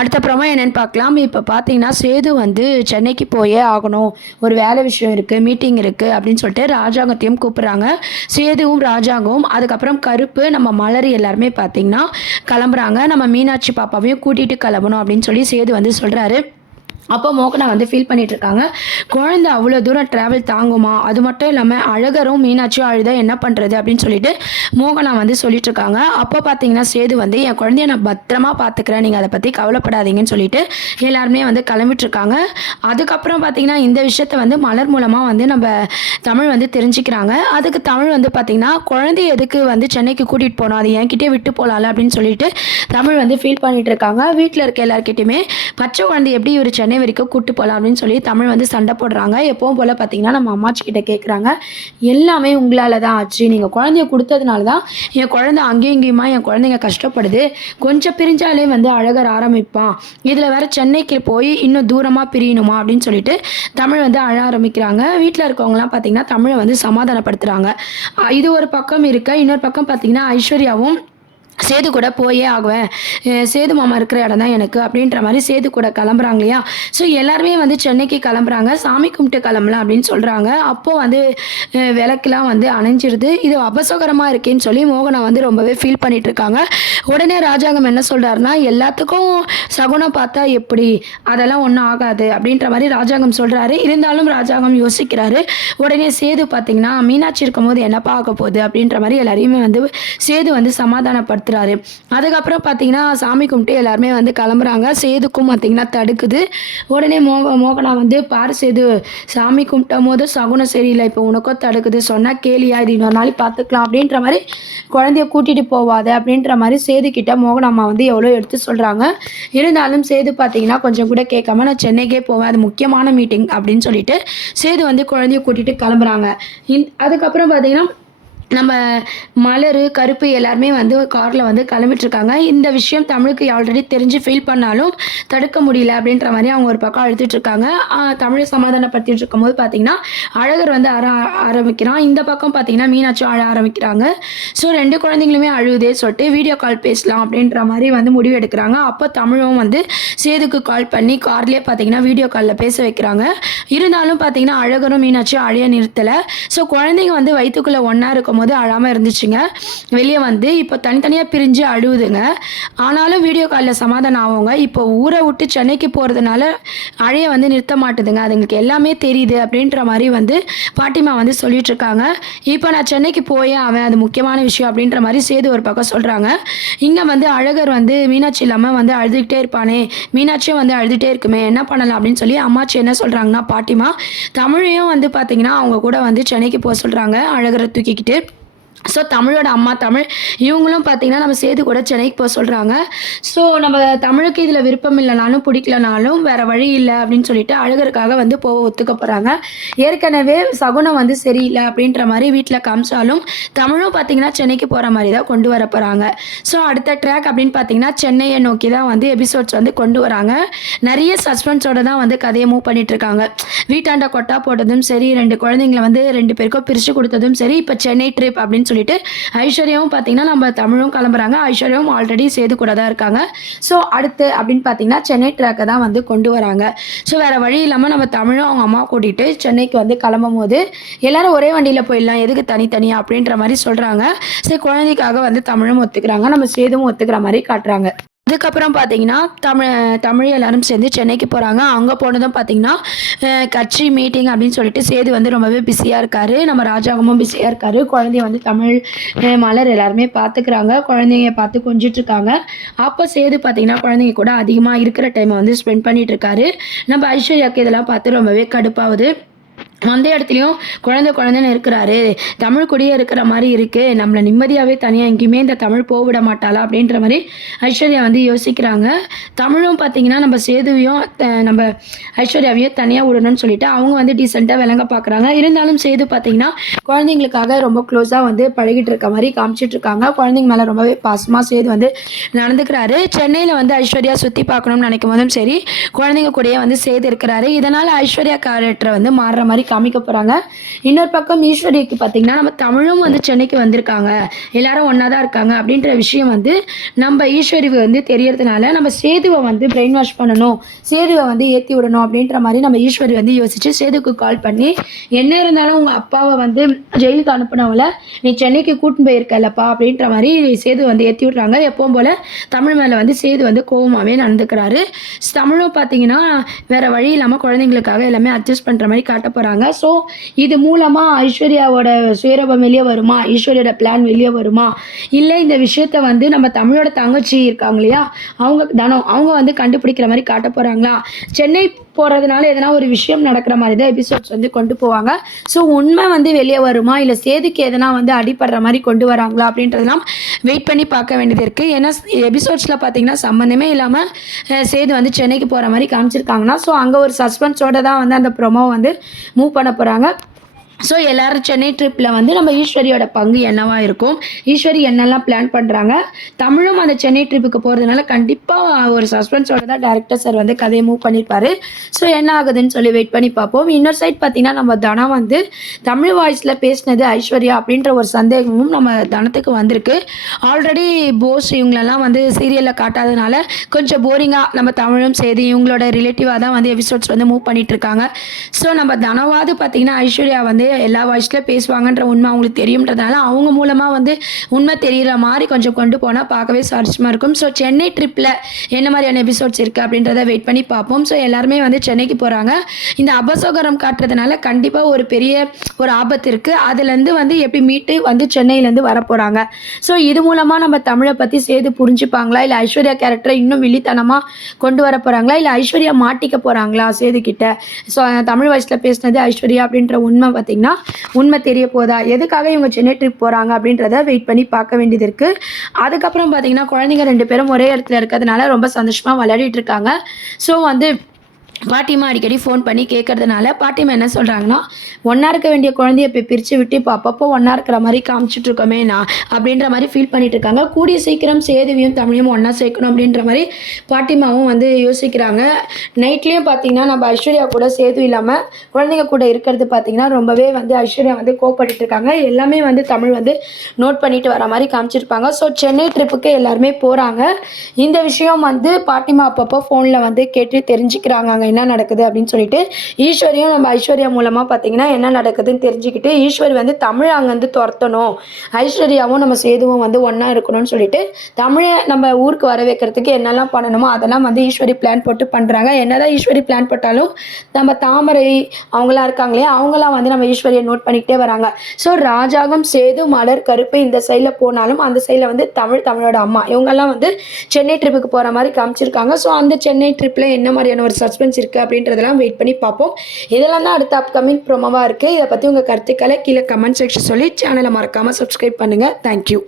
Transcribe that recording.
அடுத்த ப்ரோமோ என்னன்னு பார்க்கலாம். இப்போ பார்த்தீங்கன்னா, சேது வந்து சென்னைக்கு போயே ஆகணும். ஒரு வேலை விஷயம் இருக்குது, மீட்டிங் இருக்குது அப்படின்னு சொல்லிட்டு ராஜாங்கத்தையும் கூப்பிட்றாங்க. சேதுவும் ராஜாங்கவும் அதுக்கப்புறம் கருப்பு நம்ம மலர் எல்லாருமே பார்த்தீங்கன்னா கிளம்புறாங்க. நம்ம மீனாட்சி பாப்பாவையும் கூட்டிகிட்டு கிளம்பணும் அப்படின்னு சொல்லி சேது வந்து சொல்கிறாரு. அப்போ மோகனா வந்து ஃபீல் பண்ணிட்டு இருக்காங்க. குழந்தை அவ்வளோ தூரம் ட்ராவல் தாங்குமா? அது மட்டும் இல்லாமல் அழகரும் மீனாட்சியும் அழுத என்ன பண்ணுறது அப்படின்னு சொல்லிட்டு மோகனா வந்து சொல்லிட்டு இருக்காங்க. அப்போ பார்த்தீங்கன்னா சேது வந்து என் குழந்தைய நான் பத்திரமா பார்த்துக்கிறேன், நீங்கள் அதை பற்றி கவலைப்படாதீங்கன்னு சொல்லிட்டு எல்லாருமே வந்து கிளம்பிட்டு இருக்காங்க. அதுக்கப்புறம் பார்த்தீங்கன்னா இந்த விஷயத்த வந்து மலர் மூலமாக வந்து நம்ம தமிழ் வந்து தெரிஞ்சுக்கிறாங்க. அதுக்கு தமிழ் வந்து பார்த்தீங்கன்னா குழந்தைய எதுக்கு வந்து சென்னைக்கு கூட்டிகிட்டு போகணும், அது என்கிட்டே விட்டு போகலாம்ல அப்படின்னு சொல்லிட்டு தமிழ் வந்து ஃபீல் பண்ணிட்டு இருக்காங்க. வீட்டில் இருக்க எல்லாருக்கிட்டையுமே பச்சை குழந்தை எப்படி ஒரு சென்னை வரைக்கும் கூட்டு போகலாம் அப்படின்னு சொல்லி தமிழ் வந்து சண்டை போடுறாங்க. எப்பவும் போல் பார்த்தீங்கன்னா நம்ம அம்மாச்சி கிட்ட கேட்குறாங்க, எல்லாமே உங்களால் தான் ஆச்சு, நீங்கள் குழந்தைய கொடுத்ததுனால தான் என் குழந்தை அங்கேயும் இங்கேயுமா என் குழந்தைங்க கஷ்டப்படுது, கொஞ்சம் பிரிஞ்சாலே வந்து அழகர் ஆரம்பிப்பான், இதில் வேற சென்னைக்கு போய் இன்னும் தூரமாக பிரியணுமா அப்படின்னு சொல்லிட்டு தமிழ் வந்து அழ ஆரம்பிக்கிறாங்க. வீட்டில் இருக்கவங்கலாம் பார்த்தீங்கன்னா தமிழை வந்து சமாதானப்படுத்துகிறாங்க. இது ஒரு பக்கம் இருக்க, இன்னொரு பக்கம் பார்த்தீங்கன்னா ஐஸ்வர்யாவும் சேது கூட போயே ஆகுவேன், சேது மாமா இருக்கிற இடம் தான் எனக்கு அப்படின்ற மாதிரி சேது கூட கிளம்புறாங்க இல்லையா. ஸோ எல்லாருமே வந்து சென்னைக்கு கிளம்புறாங்க, சாமி கும்பிட்டு கிளம்பலாம் அப்படின்னு சொல்கிறாங்க. அப்போது வந்து விளக்கெலாம் வந்து அணைஞ்சிருது. இது அபசகரமாக இருக்கேன்னு சொல்லி மோகனா வந்து ரொம்பவே ஃபீல் பண்ணிட்டு இருக்காங்க. உடனே ராஜாங்கம் என்ன சொல்கிறாருன்னா, எல்லாத்துக்கும் சகுனம் பார்த்தா எப்படி, அதெல்லாம் ஒன்றும் ஆகாது அப்படின்ற மாதிரி ராஜாங்கம் சொல்கிறாரு. இருந்தாலும் ராஜாங்கம் யோசிக்கிறாரு. உடனே சேது பார்த்தீங்கன்னா மீனாட்சி இருக்கும்போது என்னப்பா ஆக போகுது அப்படின்ற மாதிரி எல்லாரையுமே வந்து சேது வந்து சமாதானப்படுத்துறாரு. அதுக்கப்புறம் பார்த்தீங்கன்னா சாமி கும்பிட்டு எல்லாருமே வந்து கிளம்புறாங்க. சேதுக்கும் பார்த்தீங்கன்னா தடுக்குது. உடனே மோகனா வந்து பாரு சேது, சாமி கும்பிட்டும் போது சகுனம் சரியில்லை, இப்போ உனக்கும் தடுக்குது, சொன்னால் கேலியா, இது இன்னொரு நாளைக்கு பார்த்துக்கலாம் அப்படின்ற மாதிரி குழந்தைய கூட்டிகிட்டு போவாது அப்படின்ற மாதிரி சேது கிட்ட மோகனம்மா வந்து எவ்வளோ எடுத்து சொல்கிறாங்க. இருந்தாலும் சேது பார்த்தீங்கன்னா கொஞ்சம் கூட கேட்காம நான் சென்னைக்கே போவேன், அது முக்கியமான மீட்டிங் அப்படின்னு சொல்லிட்டு சேது வந்து குழந்தைய கூட்டிகிட்டு கிளம்புறாங்க. அதுக்கப்புறம் பார்த்தீங்கன்னா நம்ம மலர் கருப்பு எல்லாருமே வந்து காரில் வந்து கிளம்பிட்டுருக்காங்க. இந்த விஷயம் தமிழுக்கு ஆல்ரெடி தெரிஞ்சு ஃபீல் பண்ணாலும் தடுக்க முடியல அப்படின்ற மாதிரி அவங்க ஒரு பக்கம் அழுத்துட்ருக்காங்க. தமிழை சமாதானப்படுத்திட்டு இருக்கும்போது பார்த்தீங்கன்னா அழகர் வந்து ஆரம்பிக்கிறான். இந்த பக்கம் பார்த்தீங்கன்னா மீனாட்சியும் அழ ஆரம்பிக்கிறாங்க. ஸோ ரெண்டு குழந்தைங்களுமே அழுதே சொல்லிட்டு வீடியோ கால் பேசலாம் அப்படின்ற மாதிரி வந்து முடிவு எடுக்கிறாங்க. அப்போ தமிழும் வந்து சேதுக்கு கால் பண்ணி கார்லேயே பார்த்தீங்கன்னா வீடியோ காலில் பேச வைக்கிறாங்க. இருந்தாலும் பார்த்தீங்கன்னா அழகரும் மீனாட்சியும் அழைய நிறுத்தலை. ஸோ குழந்தைங்க வந்து வயிற்றுக்குள்ளே ஒன்றா இருக்கும் போது அழாமல் இருந்துச்சுங்க. வெளியே வந்து இப்போ தனித்தனியாக பிரிஞ்சு அழுவுதுங்க. ஆனாலும் வீடியோ காலில் சமாதானம் ஆகுங்க. இப்போ ஊரை விட்டு சென்னைக்கு போகிறதுனால அழைய வந்து நிறுத்த மாட்டுதுங்க, அதுங்களுக்கு எல்லாமே தெரியுது அப்படின்ற மாதிரி வந்து பாட்டிமா வந்து சொல்லிட்டு இருக்காங்க. இப்போ நான் சென்னைக்கு போயே அவன், அது முக்கியமான விஷயம் அப்படின்ற மாதிரி சேது ஒரு பக்கம் சொல்கிறாங்க. இங்கே வந்து அழகர் வந்து மீனாட்சி இல்லாமல் வந்து அழுதுகிட்டே இருப்பானே, மீனாட்சியும் வந்து அழுதுகிட்டே இருக்குமே, என்ன பண்ணலாம் அப்படின்னு சொல்லி அம்மாச்சி என்ன சொல்கிறாங்கன்னா பாட்டிமா தமிழையும் வந்து பார்த்தீங்கன்னா அவங்க கூட வந்து சென்னைக்கு போக சொல்கிறாங்க அழகரை தூக்கிக்கிட்டு. ஸோ தமிழோட அம்மா தமிழ் இவங்களும் பார்த்திங்கன்னா நம்ம சேது கூட சென்னைக்கு போக சொல்கிறாங்க. ஸோ நம்ம தமிழுக்கு இதில் விருப்பம் இல்லைனாலும் பிடிக்கலனாலும் வேறு வழி இல்லை அப்படின்னு சொல்லிட்டு அழகருக்காக வந்து போக ஒத்துக்க போகிறாங்க. ஏற்கனவே சகுனம் வந்து சரியில்லை அப்படின்ற மாதிரி வீட்டில் காமிச்சாலும் தமிழும் பார்த்திங்கன்னா சென்னைக்கு போகிற மாதிரி தான் கொண்டு வர போகிறாங்க. ஸோ அடுத்த ட்ராக் அப்படின்னு பார்த்திங்கன்னா சென்னையை நோக்கி தான் வந்து எபிசோட்ஸ் வந்து கொண்டு வராங்க. நிறைய சஸ்பென்ஸோடு தான் வந்து கதையை மூவ் பண்ணிகிட்ருக்காங்க. வீட்டாண்ட கொட்டா போட்டதும் சரி, ரெண்டு குழந்தைங்களை வந்து ரெண்டு பேருக்கும் பிரித்து கொடுத்ததும் சரி, இப்போ சென்னை ட்ரிப் அப்படின்னு சொல்லிட்டு ஐஸ்வர்யாவும் பார்த்தீங்கன்னா நம்ம தமிழும் கிளம்புறாங்க. ஐஸ்வர்யாவும் ஆல்ரெடி சேது கூட தான் இருக்காங்க. ஸோ அடுத்து அப்படின்னு பார்த்தீங்கன்னா சென்னை ட்ராக்கை தான் வந்து கொண்டு வராங்க. ஸோ வேறு வழி இல்லாமல் நம்ம தமிழும் அவங்க அம்மா கூட்டிகிட்டு சென்னைக்கு வந்து கிளம்பும் போது எல்லாரும் ஒரே வண்டியில் போயிடலாம், எதுக்கு தனித்தனியாக அப்படின்ற மாதிரி சொல்கிறாங்க. சரி குழந்தைக்காக வந்து தமிழும் ஒத்துக்கிறாங்க, நம்ம சேதும் ஒத்துக்கிற மாதிரி காட்டுறாங்க. அதுக்கப்புறம் பார்த்தீங்கன்னா தமிழ் எல்லாரும் சேர்ந்து சென்னைக்கு போகிறாங்க. அங்கே போனதும் பார்த்தீங்கன்னா கட்சி மீட்டிங் அப்படின்னு சொல்லிட்டு சேது வந்து ரொம்பவே பிஸியாக இருக்கார். நம்ம ராஜாங்கமும் பிஸியாக இருக்கார். குழந்தைய வந்து தமிழ் மலர் எல்லாருமே பார்த்துக்கிறாங்க. குழந்தைங்க பார்த்து கொஞ்சிட்ருக்காங்க. அப்போ சேது பார்த்தீங்கன்னா குழந்தைங்க கூட அதிகமாக இருக்கிற டைமை வந்து ஸ்பெண்ட் பண்ணிகிட்ருக்காரு. நம்ம ஐஸ்வர்யாக்கு இதெல்லாம் பார்த்து ரொம்பவே கடுப்பாகுது. அந்த இடத்துலையும் குழந்தைன்னு இருக்கிறாரு, தமிழ் கூடயே இருக்கிற மாதிரி இருக்குது, நம்மளை நிம்மதியாகவே தனியாக எங்கேயுமே இந்த தமிழ் போவிட மாட்டாளா அப்படின்ற மாதிரி ஐஸ்வர்யா வந்து யோசிக்கிறாங்க. தமிழும் பார்த்திங்கன்னா நம்ம சேதுவையும் நம்ம ஐஸ்வர்யாவையும் தனியாக விடணும்னு சொல்லிட்டு அவங்க வந்து டீசெண்டாக விளங்க பார்க்குறாங்க. இருந்தாலும் சேது பார்த்திங்கன்னா குழந்தைங்களுக்காக ரொம்ப க்ளோஸாக வந்து பழகிட்டு இருக்க மாதிரி காமிச்சிட்ருக்காங்க. குழந்தைங்க மேலே ரொம்பவே பாசமாக சேது வந்து நடந்துக்கிறாரு. சென்னையில் வந்து ஐஸ்வர்யா சுற்றி பார்க்கணும்னு நினைக்கும் போதும் சரி, குழந்தைங்க கூடயே வந்து சேது இருக்கிறாரு. இதனால் ஐஸ்வர்யா கேரக்டரை வந்து மாறுற மாதிரி காமிக்க போகிறாங்க. இன்னொரு பக்கம் ஈஸ்வரிக்கு பார்த்திங்கன்னா நம்ம தமிழும் வந்து சென்னைக்கு வந்திருக்காங்க, எல்லாரும் ஒன்றா தான் இருக்காங்க அப்படின்ற விஷயம் வந்து நம்ம ஈஸ்வரிக்கு வந்து தெரியறதுனால நம்ம சேதுவை வந்து பிரெயின் வாஷ் பண்ணணும், சேதுவை வந்து ஏற்றி விடணும் அப்படின்ற மாதிரி நம்ம ஈஸ்வரி வந்து யோசிச்சு சேதுக்கு கால் பண்ணி, என்ன இருந்தாலும் உங்கள் அப்பாவை வந்து ஜெயிலுக்கு அனுப்புனவங்கள நீ சென்னைக்கு கூட்டின்னு போயிருக்கலப்பா அப்படின்ற மாதிரி சேது வந்து ஏற்றி விட்றாங்க. எப்பவும் போல் தமிழ் மேலே வந்து சேது வந்து கோவமாகவே நடந்துக்கிறாரு. தமிழும் பார்த்தீங்கன்னா வேறு வழி இல்லாமல் குழந்தைங்களுக்காக எல்லாமே அட்ஜஸ்ட் பண்ணுற மாதிரி காட்ட போகிறாங்க. ஸோ இது மூலமாக ஐஸ்வர்யாவோட சுயரூபம் வெளியே வருமா, ஈஸ்வரியோட பிளான் வெளியே வருமா, இல்லை இந்த விஷயத்த வந்து நம்ம தமிழோட தங்கச்சி இருக்காங்க இல்லையா, அவங்க வந்து கண்டுபிடிக்கிற மாதிரி காட்ட போகிறாங்களா, சென்னை போகிறதுனால எதனா ஒரு விஷயம் நடக்கிற மாதிரி தான் எபிசோட்ஸ் வந்து கொண்டு போவாங்க. ஸோ உண்மை வந்து வெளியே வருமா, இல்லை சேதுக்கு எதனா வந்து அடிப்படுற மாதிரி கொண்டு வராங்களா அப்படின்றதெல்லாம் வெயிட் பண்ணி பார்க்க வேண்டியது இருக்குது. ஏன்னா எபிசோட்ஸில் பார்த்தீங்கன்னா சம்மந்தமே இல்லாமல் சேது வந்து சென்னைக்கு போகிற மாதிரி காமிச்சிருக்காங்கன்னா, ஸோ அங்கே ஒரு சஸ்பென்ஸோடு தான் வந்து அந்த ப்ரொமோ வந்து மூவ் பண்ண போகிறாங்க. ஸோ எல்லோரும் சென்னை ட்ரிப்பில் வந்து நம்ம ஈஸ்வரியோட பங்கு என்னவாக இருக்கும், ஈஸ்வரி என்னெல்லாம் பிளான் பண்ணுறாங்க, தமிழும் அந்த சென்னை ட்ரிப்புக்கு போகிறதுனால கண்டிப்பாக ஒரு சஸ்பென்ஸோட தான் டேரக்டர் சார் வந்து கதையை மூவ் பண்ணியிருப்பாரு. ஸோ என்ன ஆகுதுன்னு சொல்லி வெயிட் பண்ணி பார்ப்போம். இன்னொரு சைட் பார்த்திங்கன்னா நம்ம தனம் வந்து தமிழ் வாய்ஸில் பேசினது ஐஸ்வர்யா அப்படின்ற ஒரு சந்தேகமும் நம்ம தனத்துக்கு வந்திருக்கு. ஆல்ரெடி போஸ் இவங்களெல்லாம் வந்து சீரியலில் காட்டாதனால கொஞ்சம் போரிங்காக நம்ம தமிழும் சேது இவங்களோட ரிலேட்டிவாக தான் வந்து எபிசோட்ஸ் வந்து மூவ் பண்ணிகிட்ருக்காங்க. ஸோ நம்ம தனவாது பார்த்திங்கன்னா ஐஸ்வர்யா வந்து எல்லா வாய்ஸில் பேசுவாங்கன்ற உண்மை அவங்களுக்கு தெரியுன்றதுனால அவங்க மூலமாக வந்து உண்மை தெரிகிற மாதிரி கொஞ்சம் கொண்டு போனால் பார்க்கவே சுவாரஸ்யமாக இருக்கும். ஸோ சென்னை ட்ரிப்பில் என்ன மாதிரியான எபிசோட்ஸ் இருக்குது அப்படின்றத வெயிட் பண்ணி பார்ப்போம். ஸோ எல்லாருமே வந்து சென்னைக்கு போகிறாங்க. இந்த அபசோகரம் காட்டுறதுனால கண்டிப்பாக ஒரு பெரிய ஒரு ஆபத்து இருக்குது. அதுலேருந்து வந்து எப்படி மீட்டு வந்து சென்னையிலேருந்து வர போகிறாங்க. ஸோ இது மூலமாக நம்ம தமிழை பற்றி சேது புரிஞ்சுப்பாங்களா, இல்லை ஐஸ்வர்யா கேரக்டரை இன்னும் விழித்தனமாக கொண்டு வர போகிறாங்களா, இல்லை ஐஸ்வர்யா மாட்டிக்க போகிறாங்களா சேது கிட்ட. ஸோ தமிழ் வாய்ஸில் பேசினது ஐஸ்வர்யா அப்படின்ற உண்மை பார்த்திங்கன்னா உண்மை தெரிய போதா, எதுக்காக இவங்க சென்னை ட்ரிப் போகிறாங்க அப்படின்றத வெயிட் பண்ணி பார்க்க வேண்டியது இருக்குது. அதுக்கப்புறம் பார்த்திங்கன்னா குழந்தைங்க 2 பேரும் ஒரே இடத்துல இருக்கிறதுனால ரொம்ப சந்தோஷமாக விளையாடிட்டு இருக்காங்க. ஸோ வந்து பாட்டிமா அடிக்கடி ஃபோன் பண்ணி கேட்கறதுனால பாட்டிமா என்ன சொல்கிறாங்கன்னா, ஒன்றா இருக்க வேண்டிய குழந்தைய இப்போ பிரித்து விட்டு இப்போ அப்பப்போ ஒன்றா இருக்கிற மாதிரி காமிச்சிட்ருக்கோமே நான் அப்படின்ற மாதிரி ஃபீல் பண்ணிகிட்டு இருக்காங்க. கூடிய சீக்கிரம் சேதுவையும் தமிழையும் ஒன்றா சேர்க்கணும் அப்படின்ற மாதிரி பாட்டிமாவும் வந்து யோசிக்கிறாங்க. நைட்லேயும் பார்த்திங்கன்னா நம்ம ஐஸ்வர்யா கூட சேது இல்லாமல் குழந்தைங்க கூட இருக்கிறது பார்த்திங்கன்னா ரொம்பவே வந்து ஐஸ்வர்யா வந்து கோப்பட்டு இருக்காங்க. எல்லாமே வந்து தமிழ் வந்து நோட் பண்ணிட்டு வர மாதிரி காமிச்சிருப்பாங்க. ஸோ சென்னை ட்ரிப்புக்கு எல்லாருமே போகிறாங்க. இந்த விஷயம் வந்து பாட்டிமா அப்பப்போ ஃபோனில் வந்து கேட்டு தெரிஞ்சுக்கிறாங்க என்ன நடக்குது அப்படின்னு சொல்லிட்டு. ஈஸ்வரியும் நம்ம ஐஸ்வர்யா மூலமாக பார்த்தீங்கன்னா என்ன நடக்குதுன்னு தெரிஞ்சுக்கிட்டு ஈஸ்வரி வந்து தமிழை அங்கேருந்து துரத்தணும், ஐஸ்வர்யாவும் நம்ம சேதுவும் வந்து ஒன்றா இருக்கணும்னு சொல்லிட்டு தமிழை நம்ம ஊருக்கு வர வைக்கிறதுக்கு என்னெல்லாம் பண்ணணுமோ அதெல்லாம் வந்து ஈஸ்வரி பிளான் போட்டு பண்ணுறாங்க. என்னதான் ஈஸ்வரி பிளான் போட்டாலும் நம்ம தாமரை அவங்களாம் இருக்காங்களே அவங்களாம் வந்து நம்ம ஈஸ்வரியை நோட் பண்ணிக்கிட்டே வராங்க. ஸோ ராஜாகம், சேது, மலர், கருப்பு இந்த சைடில் போனாலும் அந்த சைடில் வந்து தமிழோட அம்மா இவங்கெல்லாம் வந்து சென்னை ட்ரிப்புக்கு போகிற மாதிரி காமிச்சிருக்காங்க. ஸோ அந்த சென்னை ட்ரிப்பில் என்ன மாதிரியான ஒரு சஸ்பென்ஸ் இருக்குது அப்படின்றதெல்லாம் வெயிட் பண்ணி பார்ப்போம். இதெல்லாம் தான் அடுத்த அப்கமிங் ப்ரோமோவாக இருக்குது. இதை பற்றி உங்கள் கருத்துக்களை கீழே கமெண்ட் செக்ஷன் சொல்லி சேனலை மறக்காமல் சப்ஸ்கிரைப் பண்ணுங்கள். தேங்க்யூ.